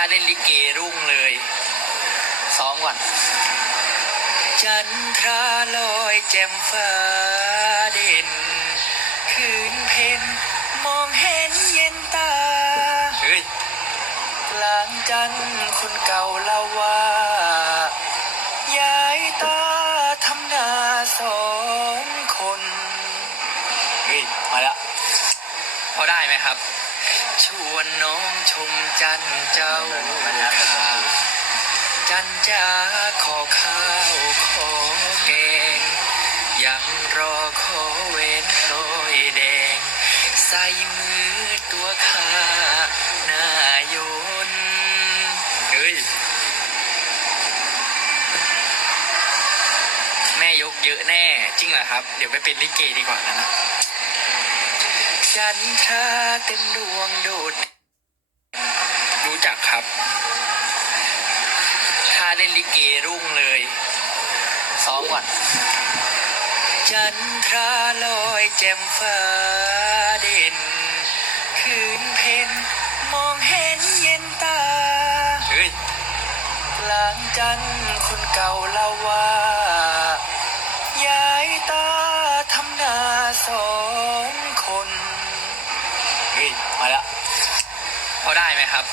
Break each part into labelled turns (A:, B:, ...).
A: าเล่นลิเกรุ่งเลย ซ้อมก่อน จันทราลอยแจ่มฟ้าเด่น คืนเพ็ญมองเห็นเย็นตา เฮ้ย กลางจันทร์คนเก่าเล่าว่า ยายตาทำนาสองคน เฮ้ย มาแล้วพอได้ไหมครับ ชวนน้องช มจันเจ้าขาจันจ้าขอข้าวขอแกง ยังรอขอเวนน้อยแดง ใส่มือตัวข้าหน้ายนเฮ้ยแม่ยกเยอะแน่ จริงเหรอครับ เดี๋ยวไปเป็นลิเกดีกว่านะจันทราเต็มดวงโดด อมก่อน จันทราลอยแจ่มฟ้าเด่น คืนเพ็ญมองเห็นเย็นตาเฮ้ยกลางจันทร์คนเก่าเล่าว่า ยายตาทำนาสองคนเฮ้ยมาแล้วพอได้ไหมครับ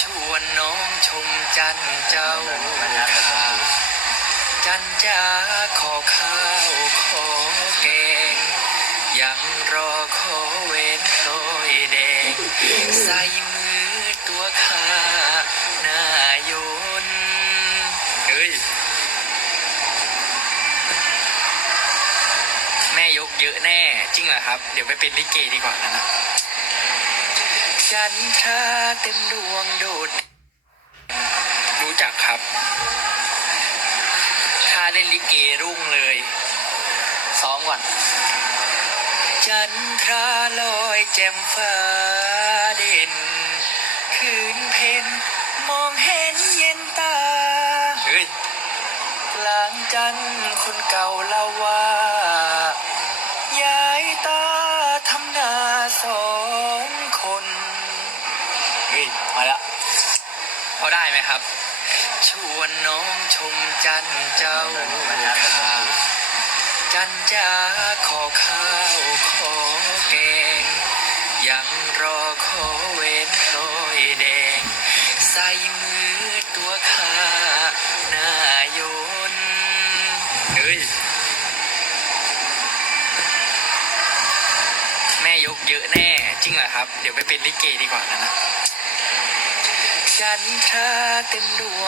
A: ชวนน้องชมจันทร์เจ้าขา จันจ้าขอข้าวขอแกง ยังรอขอเว้นน้อยแดง ใส่มือตัวข้าหน้าโยนเฮ้ย แม่ยกเยอะแน่ จริงเหรอครับ เดี๋ยวไปเป็นลิเกดีกว่านะจันทราเต็มดวงโดด รู้จักครับ ล่นลิเกรุ่งเลย ซ้อมก่อน จันทราลอยแจ่มฟ้าเด่น คืนเพ็ญมองเห็นเย็นตา เฮ้ย กลางจันทร์คนเก่าเล่าว่า ยายตาทำนาสองคน เฮ้ย มาแล้วพอได้ไหมครับ ชวนน้องชมจันเจ้าขาจันจ้าขอข้าวขอแกง ยังรอขอเว้นน้อยแดง ใส่มือตัวข้าหน้ายนเฮ้ย แม่ยกเยอะแน่ จริงเหรอครับ เดี๋ยวไปเป็นลิเกดีกว่านะจันทราเต็มดวง